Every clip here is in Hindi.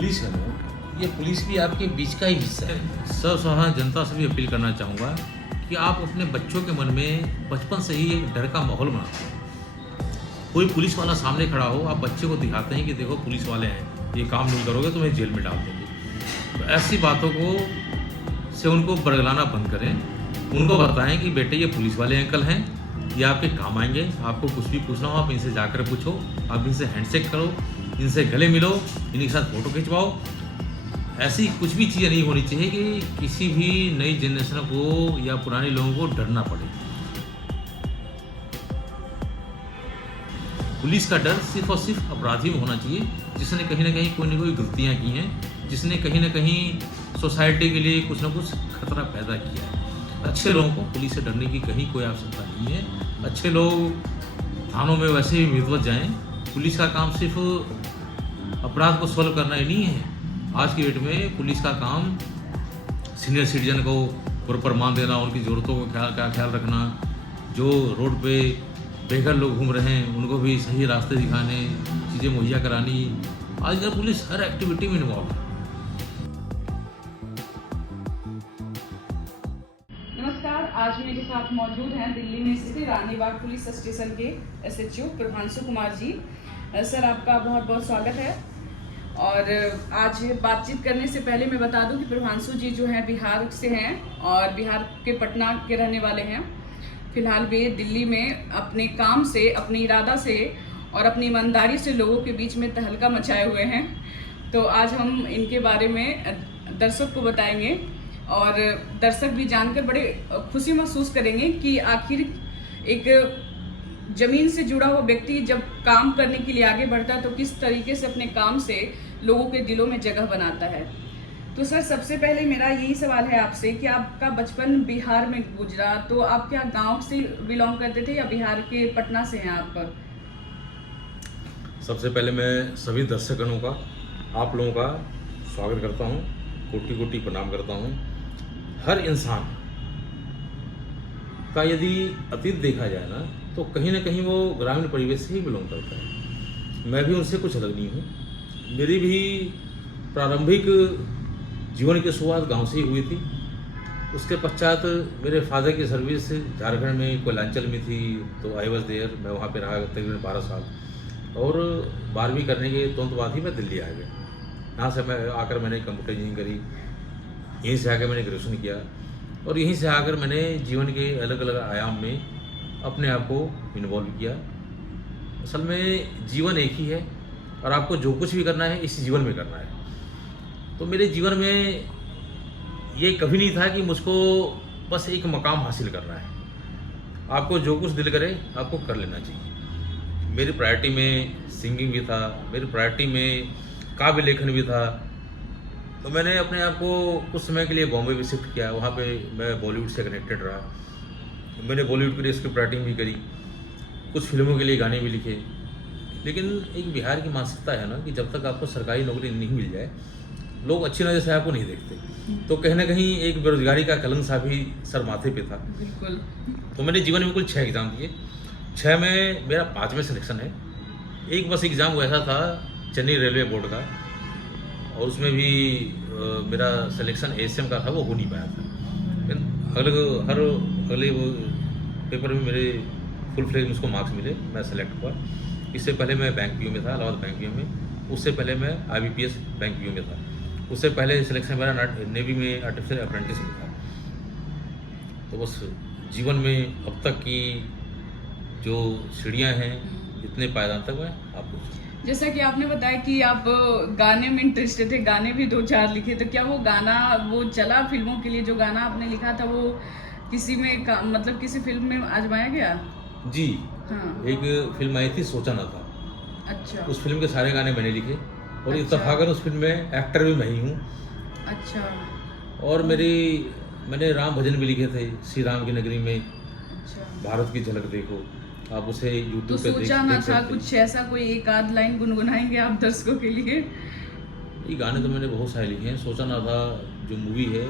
पुलिस है ना, ये पुलिस भी आपके बीच का ही हिस्सा है। सर्वसाधारण जनता से भी अपील करना चाहूँगा कि आप अपने बच्चों के मन में बचपन से ही एक डर का माहौल बनाते हैं। कोई पुलिस वाला सामने खड़ा हो, आप बच्चे को दिखाते हैं कि देखो पुलिस वाले हैं, ये काम नहीं करोगे तुम्हें जेल में डाल देंगे। तो ऐसी बातों को से उनको बरगलाना बंद करें। उनको बताएं कि बेटे ये पुलिस वाले अंकल हैं, ये आपके काम आएंगे। आपको कुछ भी पूछना हो आप इनसे जाकर पूछो, आप इनसे हैंडशेक करो, इनसे गले मिलो, इनके साथ फ़ोटो खिंचवाओ। ऐसी कुछ भी चीज़ें नहीं होनी चाहिए कि किसी भी नई जनरेशन को या पुराने लोगों को डरना पड़े। पुलिस का डर सिर्फ और सिर्फ अपराधी में होना चाहिए, जिसने कहीं ना कहीं कोई ना कोई गलतियाँ की हैं, जिसने कहीं ना कहीं सोसाइटी के लिए कुछ ना कुछ खतरा पैदा किया है। अच्छे लोगों को पुलिस से डरने की कहीं कोई आवश्यकता नहीं है। अच्छे लोग थानों में वैसे ही विधिवत जाएं। पुलिस का काम सिर्फ अपराध को सॉल्व करना ही नहीं है। आज की डेट में पुलिस का काम सीनियर सिटीजन को प्रॉपर मान देना, उनकी ज़रूरतों का ख्याल रखना, जो रोड पे बेघर लोग घूम रहे हैं उनको भी सही रास्ते दिखाने, चीज़ें मुहैया करानी। आजकल पुलिस हर एक्टिविटी में इन्वॉल्व है। नमस्कार, आज मेरे साथ मौजूद हैं दिल्ली में स्थित रानी बाग पुलिस स्टेशन के एसएचओ प्रभांशु कुमार जी। सर, आपका बहुत बहुत स्वागत है। और आज बातचीत करने से पहले मैं बता दूं कि प्रभांशु जी जो हैं बिहार से हैं और बिहार के पटना के रहने वाले हैं। फिलहाल वे दिल्ली में अपने काम से, अपने इरादा से और अपनी ईमानदारी से लोगों के बीच में तहलका मचाए हुए हैं। तो आज हम इनके बारे में दर्शक को बताएंगे और दर्शक भी जानकर बड़े खुशी महसूस करेंगे कि आखिर एक जमीन से जुड़ा हुआ व्यक्ति जब काम करने के लिए आगे बढ़ता है तो किस तरीके से अपने काम से लोगों के दिलों में जगह बनाता है। तो सर, सबसे पहले मेरा यही सवाल है आपसे कि आपका बचपन बिहार में गुजरा, तो आप क्या गांव से बिलोंग करते थे या बिहार के पटना से हैं आप? सबसे पहले मैं सभी दर्शकों का, आप लोगों का स्वागत करता हूँ, कोटि कोटि प्रणाम करता हूँ। हर इंसान का यदि अतीत देखा जाए ना तो कहीं ना कहीं वो ग्रामीण परिवेश से ही बिलोंग करता है। मैं भी उनसे कुछ अलग नहीं हूँ। मेरी भी प्रारंभिक जीवन की शुरुआत गांव से ही हुई थी। उसके पश्चात मेरे फादर की सर्विस झारखंड में कोयलांचल में थी, तो आई वॉज देयर। मैं वहाँ पे रहा तकरीबन 12 साल और 12वीं करने के तुरंत बाद ही मैं दिल्ली आ गया। यहाँ से मैं आकर मैंने कंप्यूटर इंजीनियरिंग करी, यहीं से आकर मैंने ग्रेजुएशन किया और यहीं से आकर मैंने जीवन के अलग अलग आयाम में अपने आप को इन्वॉल्व किया। असल में जीवन एक ही है और आपको जो कुछ भी करना है इस जीवन में करना है। तो मेरे जीवन में ये कभी नहीं था कि मुझको बस एक मकाम हासिल करना है। आपको जो कुछ दिल करे आपको कर लेना चाहिए। मेरी प्रायोरिटी में सिंगिंग भी था, मेरी प्रायोरिटी में काव्य लेखन भी था। तो मैंने अपने आप को कुछ समय के लिए बॉम्बे भी शिफ्ट किया। वहाँ पे मैं बॉलीवुड से कनेक्टेड रहा। मैंने बॉलीवुड के लिए स्क्रिप्ट राइटिंग भी करी, कुछ फिल्मों के लिए गाने भी लिखे। लेकिन एक बिहार की मानसिकता है ना कि जब तक आपको सरकारी नौकरी नहीं मिल जाए लोग अच्छी नज़र से आपको नहीं देखते। तो कहीं ना कहीं एक बेरोजगारी का कलंक सा भी सर माथे पे था। बिल्कुल। तो मैंने जीवन में कुल 6 एग्ज़ाम दिए। 6 में मेरा 5वें सिलेक्शन है। एक बस एग्ज़ाम वो ऐसा था चेन्नई रेलवे बोर्ड का, और उसमें भी मेरा सिलेक्शन एएसएम का था, वो हो नहीं पाया था। लेकिन अगले वो पेपर में मेरे फुल फ्लेज मुझको मार्क्स मिले, मैं सेलेक्ट हुआ। इससे पहले मैं बैंक पीओ में था, इलाहाबाद बैंक पीओ में। उससे पहले मैं आईबीपीएस बैंक पीओ में था। उससे पहले सिलेक्शन मेरा नेवी में आर्टिफिशियल अप्रेंटिस में था। तो बस जीवन में अब तक की जो सीढ़ियाँ हैं, इतने पायदान तक मैं आपको। जैसा कि आपने बताया कि आप गाने में इंटरेस्टेड थे, गाने भी 2-4 लिखे, तो क्या वो गाना वो चला फिल्मों के लिए? जो गाना आपने लिखा था वो किसी में मतलब किसी फिल्म में आजमाया गया? जी हाँ। एक फिल्म आई थी सोचा ना था। अच्छा। उस फिल्म के सारे गाने मैंने लिखे और अच्छा। इत्तेफाकन उस फिल्म में एक्टर भी मैं ही हूँ। अच्छा। और मैंने राम भजन भी लिखे थे, श्री राम की नगरी में अच्छा। भारत की झलक देखो। आप उसे तो यूट्यूब पे सोचा ना देख था सकते हैं। कुछ ऐसा, कोई एक आध लाइन गुनगुनाएंगे आप दर्शकों के लिए? ये गाने तो मैंने बहुत सारे लिखे हैं। सोचा ना था जो मूवी है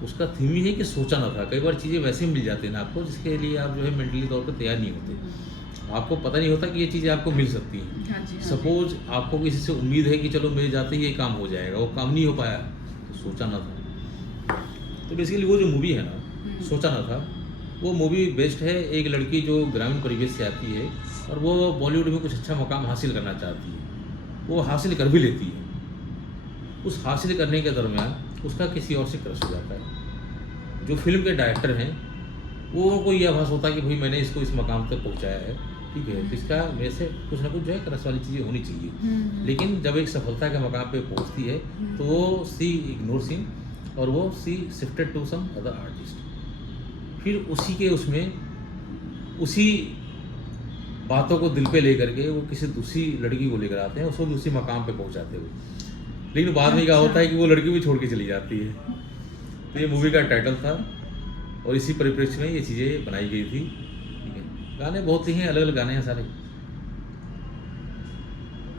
उसका थीम ही है कि सोचा ना था। कई बार चीज़ें वैसे ही मिल जाती हैं ना आपको, जिसके लिए आप जो है मेंटली तौर पर तैयार नहीं होते। आपको पता नहीं होता कि ये चीज़ें आपको मिल सकती हैं। हाँ जी, हाँ जी। सपोज आपको किसी से उम्मीद है कि चलो मेरे जाते ही ये काम हो जाएगा, वो काम नहीं हो पाया तो सोचा ना था। तो बेसिकली वो जो मूवी है ना, सोचा ना था, वो मूवी बेस्ड है एक लड़की जो ग्रामीण परिवेश से आती है और वो बॉलीवुड में कुछ अच्छा मकाम हासिल करना चाहती है, वो हासिल कर भी लेती है। उस हासिल करने के दरमियान उसका किसी और से क्रश हो जाता है। जो फिल्म के डायरेक्टर हैं वो को यह आभास होता है कि भाई मैंने इसको इस मकाम तक पहुंचाया है, ठीक है, तो इसका मेरे से कुछ ना कुछ जो है क्रश वाली चीज़ें होनी चाहिए। लेकिन जब एक सफलता के मकाम पे पहुंचती है तो वो सी इग्नोर हिम और वो she shifted to some other artist. फिर उसी के उसमें उसी बातों को दिल पे लेकर के वो किसी दूसरी लड़की को लेकर आते हैं, उसको भी उसी मकाम पे पहुंचाते हुए। लेकिन बाद में क्या होता है कि वो लड़की भी छोड़ के चली जाती है। तो ये मूवी का टाइटल था और इसी परिप्रेक्ष्य में ये चीज़ें बनाई गई थी, ठीक है। गाने बहुत ही हैं, अलग अलग गाने हैं सारे।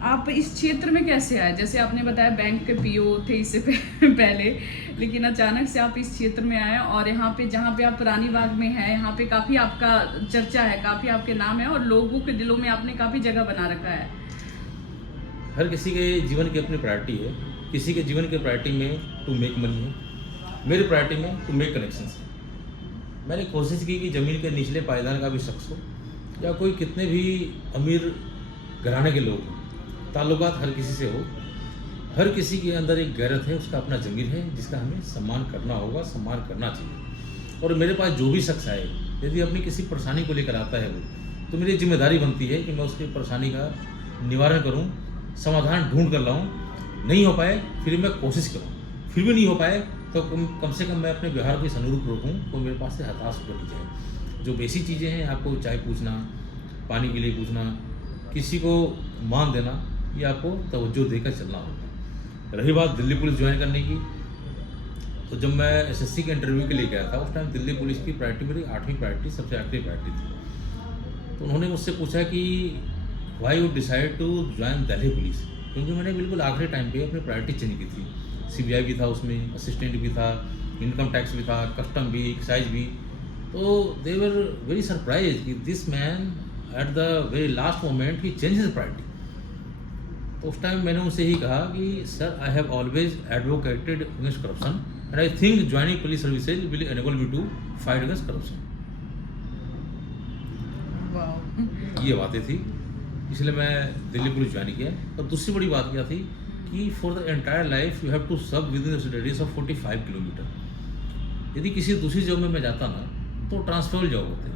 आप इस क्षेत्र में कैसे आए? जैसे आपने बताया बैंक के पीओ थे इससे पहले, लेकिन अचानक से आप इस क्षेत्र में आए और यहाँ पे जहाँ पे आप रानी बाग में हैं, यहाँ पे काफ़ी आपका चर्चा है, काफ़ी आपके नाम है और लोगों के दिलों में आपने काफ़ी जगह बना रखा है। हर किसी के जीवन की अपनी प्रायोरिटी है। किसी के जीवन की प्रायोरिटी में टू मेक मनी है, मेरी प्रायोरिटी में टू मेक कनेक्शंस है। मैंने कोशिश की कि ज़मीन के निचले पायदान का भी शख्स हो या कोई कितने भी अमीर घराने के लोग हों, ताल्लुकात हर किसी से हो। हर किसी के अंदर एक गैरत है, उसका अपना ज़मीर है जिसका हमें सम्मान करना होगा, सम्मान करना चाहिए। और मेरे पास जो भी शख्स आए, यदि अपनी किसी परेशानी को लेकर आता है वो, तो मेरी जिम्मेदारी बनती है कि मैं उसकी परेशानी का निवारण करूं, समाधान ढूंढ कर लाऊं। नहीं हो पाए फिर मैं कोशिश करूं, फिर भी नहीं हो पाए तो कम से कम मैं अपने व्यवहार को इस अनुरूप रोकूं तो मेरे पास से हताश बनी जाए। जो बेसिक चीज़ें हैं, आपको चाय पूछना, पानी के लिए पूछना, किसी को मान देना, ये आपको तवज्जो देकर चलना होगा। रही बात दिल्ली पुलिस ज्वाइन करने की, तो जब मैं एसएससी के इंटरव्यू के लिए गया था उस टाइम दिल्ली पुलिस की प्रायोरिटी मेरी 8वीं प्रायोरिटी, सबसे आखिरी प्रायोरिटी थी। तो उन्होंने मुझसे पूछा कि why you decide to join Delhi police, क्योंकि मैंने बिल्कुल आखिरी टाइम पे अपनी प्रायोरिटी चेंज की थी। सीबीआई भी था उसमें, असिस्टेंट भी था, इनकम टैक्स भी था, कस्टम भी, एक्साइज भी। तो दे वर वेरी सरप्राइज कि this man at the very last moment ही चेंज हिज प्रायोरिटी। तो उस टाइम मैंने उनसे ही कहा कि sir I have always advocated against corruption and I think joining police services will enable me to fight against corruption. ये बातें थी, इसलिए मैं दिल्ली पुलिस ज्वाइन किया। और दूसरी बड़ी बात क्या थी कि for the entire life you have to serve within the radius of 45 kilometre. यदि किसी दूसरी जॉब में मैं जाता ना तो ट्रांसफर जॉब होते,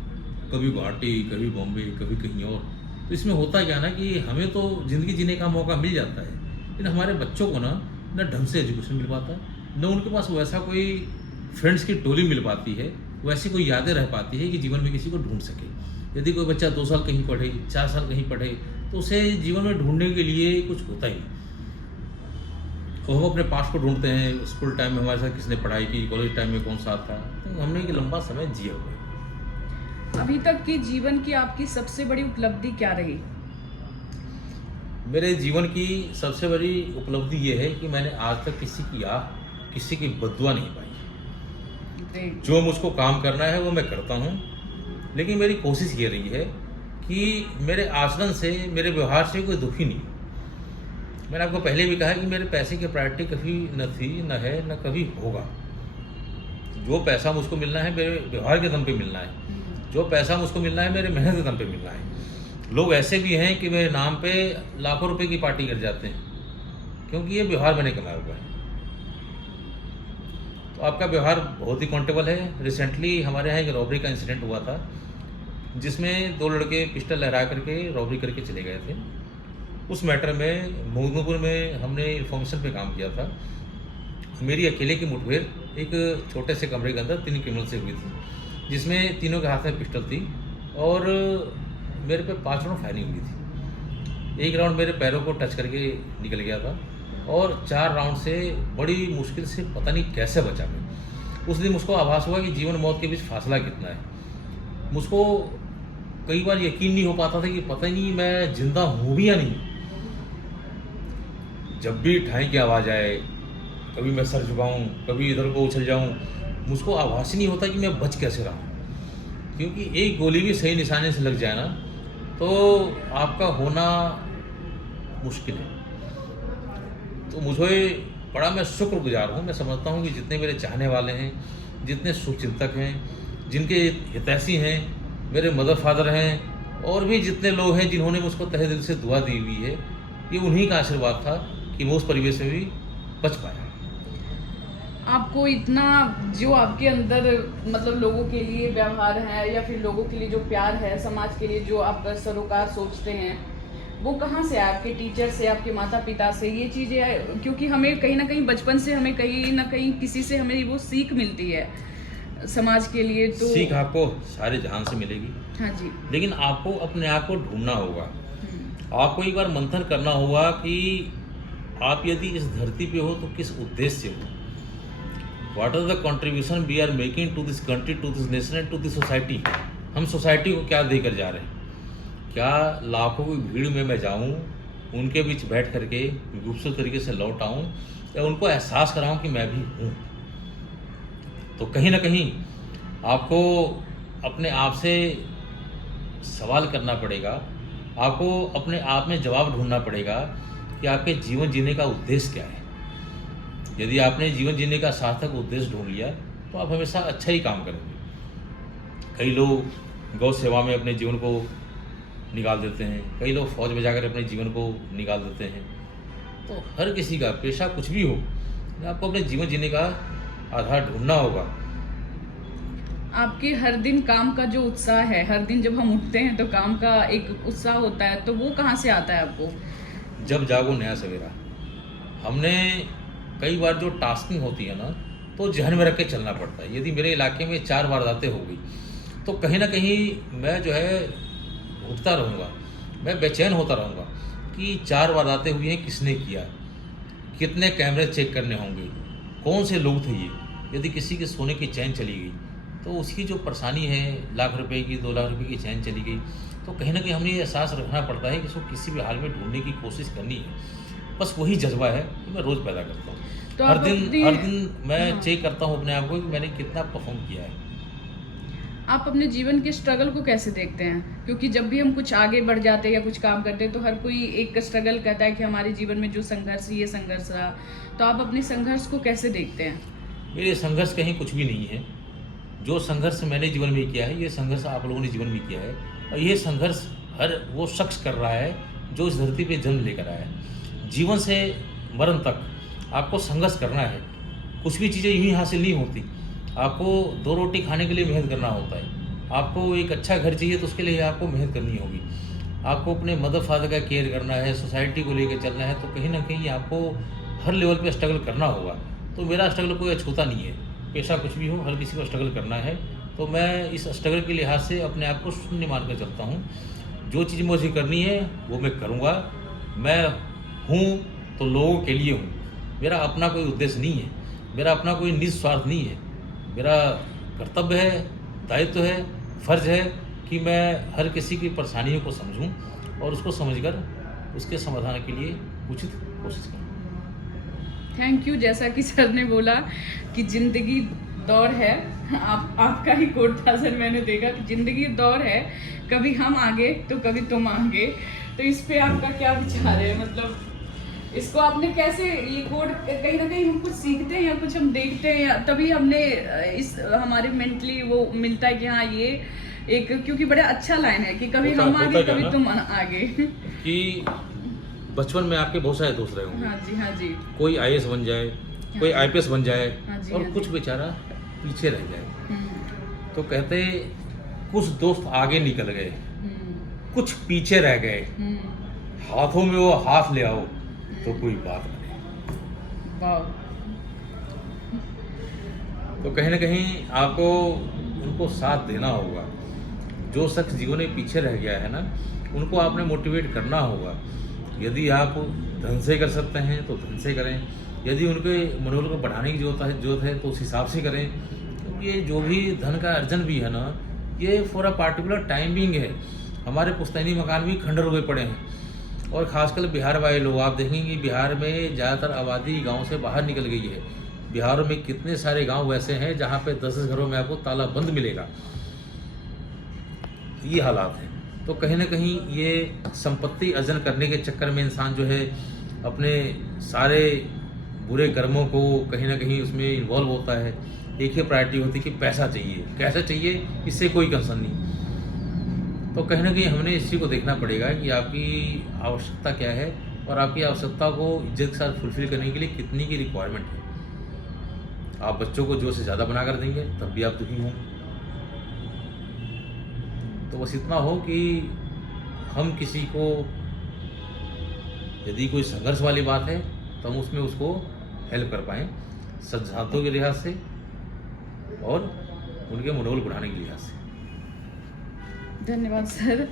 कभी गुवाहाटी, कभी बॉम्बे, कभी कहीं और। तो इसमें होता क्या ना कि हमें तो ज़िंदगी जीने का मौका मिल जाता है, लेकिन हमारे बच्चों को ना ढंग से एजुकेशन मिल पाता है, न उनके पास वैसा कोई फ्रेंड्स की टोली मिल पाती है, वैसी कोई यादें रह पाती है कि जीवन में किसी को ढूंढ सके। यदि कोई बच्चा 2 साल कहीं पढ़े, 4 साल कहीं पढ़े, तो उसे जीवन में ढूंढने के लिए कुछ होता ही नहीं। तो हम अपने पास को ढूंढते हैं, स्कूल टाइम में हमारे साथ किसने पढ़ाई की, कॉलेज टाइम में कौन सा था, तो हमने एक लंबा समय जिया हुआ है। अभी तक के जीवन की आपकी सबसे बड़ी उपलब्धि क्या रही? मेरे जीवन की सबसे बड़ी उपलब्धि ये है कि मैंने आज तक किसी की बद्दुआ नहीं पाई। जो मुझको काम करना है वो मैं करता हूँ, लेकिन मेरी कोशिश ये रही है कि मेरे आचरण से, मेरे व्यवहार से कोई दुखी नहीं। मैंने आपको पहले भी कहा कि मेरे पैसे की प्रायोरिटी कभी न थी, न है, न कभी होगा। जो पैसा मुझको मिलना है मेरे व्यवहार के दम पे मिलना है, जो पैसा मुझको मिलना है मेरे मेहनत के दम पे मिलना है। लोग ऐसे भी हैं कि मेरे नाम पे लाखों रुपए की पार्टी कर जाते हैं, क्योंकि ये व्यवहार मैंने कमाया हुआ है। तो आपका व्यवहार बहुत ही काउंटेबल है। रिसेंटली हमारे यहाँ एक रॉबरी का इंसिडेंट हुआ था, जिसमें 2 लड़के पिस्टल लहरा करके रॉबरी करके चले गए थे। उस मैटर में मोगनपुर में हमने इन्फॉर्मेशन पे काम किया था। मेरी अकेले की मुठभेड़ एक छोटे से कमरे के अंदर 3 क्रिमिनल से हुई थी, जिसमें तीनों के हाथ में पिस्टल थी और मेरे पे 5 राउंड फायरिंग हुई थी। 1 राउंड मेरे पैरों को टच करके निकल गया था और 4 राउंड से बड़ी मुश्किल से पता नहीं कैसे बचा मैं। उस दिन मुझको आभास हुआ कि जीवन मौत के बीच फासला कितना है। मुझको कई बार यकीन नहीं हो पाता था कि पता नहीं मैं जिंदा हूँ भी या नहीं। जब भी ठाई की आवाज़ आए, कभी मैं सर झुकाऊँ, कभी इधर को उछल जाऊँ, मुझको आभास ही नहीं होता कि मैं बच कैसे रहा हूँ। क्योंकि एक गोली भी सही निशाने से लग जाए ना तो आपका होना मुश्किल है। तो मुझे बड़ा मैं शुक्रगुजार हूँ। मैं समझता हूँ कि जितने मेरे चाहने वाले हैं, जितने शुभचिंतक हैं, जिनके हितैषी हैं, मेरे मदर फादर हैं, और भी जितने लोग हैं जिन्होंने मुझको तहे दिल से दुआ दी हुई है, ये उन्हीं का आशीर्वाद था कि मैं उस परिवेश में भी बच पाया। आपको इतना जो आपके अंदर मतलब लोगों के लिए व्यवहार है या फिर लोगों के लिए जो प्यार है, समाज के लिए जो आप सरोकार सोचते हैं, वो कहाँ से है? आपके टीचर से, आपके माता पिता से ये चीज़ें? क्योंकि हमें कहीं ना कहीं बचपन से हमें कहीं ना कहीं किसी से हमें वो सीख मिलती है समाज के लिए। तो सीख आपको सारे जहान से मिलेगी। हाँ जी। लेकिन आपको अपने आप को ढूंढना होगा। आपको एक बार मंथन करना होगा कि आप यदि इस धरती पे हो तो किस उद्देश्य से हो। What are the contribution we are making to this country, to this nation and to this society. हम सोसाइटी को क्या देकर जा रहे हैं? क्या लाखों की भीड़ में मैं जाऊं, उनके बीच बैठ करके खूबसूरत तरीके से लौट आऊं, या उनको एहसास कराऊं कि मैं भी हूं? तो कहीं ना कहीं आपको अपने आप से सवाल करना पड़ेगा। आपको अपने आप में जवाब ढूंढना पड़ेगा कि आपके जीवन जीने का उद्देश्य क्या है। यदि आपने जीवन जीने का सार्थक उद्देश्य ढूंढ लिया तो आप हमेशा अच्छा ही काम करेंगे। कई लोग गौ सेवा में अपने जीवन को निकाल देते हैं, कई लोग फौज में जाकर अपने जीवन को निकाल देते हैं। तो हर किसी का पेशा कुछ भी हो, आपको अपने जीवन जीने का आधार ढूंढना होगा। आपके हर दिन काम का जो उत्साह है, हर दिन जब हम उठते हैं तो काम का एक उत्साह होता है, तो वो कहाँ से आता है आपको? जब जागो नया सवेरा। हमने कई बार जो टास्किंग होती है ना, तो जहन में रख के चलना पड़ता है। यदि मेरे इलाके में 4 वारदातें हो गई तो कहीं ना कहीं मैं जो है उठता रहूँगा, मैं बेचैन होता रहूँगा कि 4 वारदातें हुई हैं, किसने किया, कितने कैमरे चेक करने होंगे, कौन से लोग थे ये। यदि किसी के सोने की चैन चली गई तो उसकी जो परेशानी है, लाख रुपए की, 2 लाख रुपए की चैन चली गई, तो कहीं ना कहीं हमें ये एहसास रखना पड़ता है कि इसको किसी भी हाल में ढूंढने की कोशिश करनी है। बस वही जज्बा है कि मैं रोज़ पैदा करता हूँ। तो हर आप दिन मैं हाँ। चेक करता हूँ अपने आप को कि मैंने कितना परफॉर्म किया है। आप अपने जीवन के स्ट्रगल को कैसे देखते हैं? क्योंकि जब भी हम कुछ आगे बढ़ जाते हैं या कुछ काम करते हैं तो हर कोई एक स्ट्रगल कहता है कि हमारे जीवन में जो संघर्ष, ये संघर्ष रहा। तो आप अपने संघर्ष को कैसे देखते हैं? मेरे संघर्ष कहीं कुछ भी नहीं है। जो संघर्ष मैंने जीवन में किया है, ये संघर्ष आप लोगों ने जीवन में किया है, और ये संघर्ष हर वो शख्स कर रहा है जो इस धरती पे जन्म लेकर आया है। जीवन से मरण तक आपको संघर्ष करना है। कुछ भी चीज़ें यूँ ही हासिल नहीं होती। आपको 2 रोटी खाने के लिए मेहनत करना होता है। आपको एक अच्छा घर चाहिए तो उसके लिए आपको मेहनत करनी होगी। आपको अपने मदर फादर का केयर करना है, सोसाइटी को लेकर चलना है, तो कहीं ना कहीं आपको हर लेवल पे स्ट्रगल करना होगा। तो मेरा स्ट्रगल कोई अछूता नहीं है। पेशा कुछ भी हो, हर किसी को स्ट्रगल करना है। तो मैं इस स्ट्रगल के लिहाज से अपने आप को शून्य मानकर चलता हूँ। जो चीज़ मुझे करनी है वो मैं करूँगा। मैं हूँ तो लोगों के लिए हूँ। मेरा अपना कोई उद्देश्य नहीं है, मेरा अपना कोई निस्वार्थ नहीं है। मेरा कर्तव्य है, दायित्व है, फर्ज है कि मैं हर किसी की परेशानियों को समझूं और उसको समझकर उसके समाधान के लिए उचित कोशिश करूं। Thank you. जैसा कि सर ने बोला कि ज़िंदगी दौड़ है, आपका ही कोट था सर, मैंने देखा कि ज़िंदगी दौड़ है, कभी हम आगे तो कभी तुम आगे। तो इस पे आपका क्या विचार है? मतलब इसको आपने कैसे, ये कोड कहीं ना कहीं हम कुछ सीखते हैं या कुछ हम देखते हैं या तभी हमने इस हमारे मेंटली वो मिलता है कि हाँ ये एक, क्योंकि बड़ा अच्छा लाइन है कि कभी हम आगे कभी तुम आगे। कि बचपन में आपके बहुत सारे दोस्त रहे होंगे। हाँ जी, हाँ जी। कोई IAS बन जाए, कोई IPS बन जाए, हाँ जी, और हाँ कुछ जी। बेचारा पीछे रह जाए। तो कहते कुछ दोस्त आगे निकल गए, कुछ पीछे रह गए, हाथों में वो हाथ ले आओ तो कोई बात नहीं। वाह। तो कहीं ना कहीं आपको उनको साथ देना होगा। जो शख्स जीवन में पीछे रह गया है ना, उनको आपने मोटिवेट करना होगा। यदि आप धन से कर सकते हैं तो धन से करें। यदि उनके मनोबल को बढ़ाने की जरूरत है तो उस हिसाब से करें। क्योंकि ये जो भी धन का अर्जन भी है ना, ये फॉर अ पार्टिकुलर टाइमिंग है। हमारे पुश्तैनी मकान भी खंडर हुए पड़े हैं, और ख़ासकर बिहार वाले लोग, आप देखेंगे बिहार में ज़्यादातर आबादी गांव से बाहर निकल गई है। बिहार में कितने सारे गांव वैसे हैं जहां पे 10 घरों में आपको ताला बंद मिलेगा। ये हालात हैं। तो कहीं ना कहीं ये संपत्ति अर्जन करने के चक्कर में इंसान जो है अपने सारे बुरे कर्मों को कहीं ना कहीं उसमें इन्वॉल्व होता है। एक ही प्रायोरिटी होती है कि पैसा चाहिए, कैसा चाहिए, इससे कोई कंसर्न नहीं। तो कहीं ना कहीं हमने इस चीज़ को देखना पड़ेगा कि आपकी आवश्यकता क्या है और आपकी आवश्यकता को इज्जत के साथ फुलफिल करने के लिए कितनी की रिक्वायरमेंट है। आप बच्चों को जो से ज़्यादा बना कर देंगे तब भी आप दुखी हों। तो बस इतना हो कि हम किसी को यदि कोई संघर्ष वाली बात है तो हम उसमें उसको हेल्प कर पाएँ सिद्धांतों के लिहाज से और उनके मनोबल बढ़ाने के लिहाज से। धन्यवाद सर।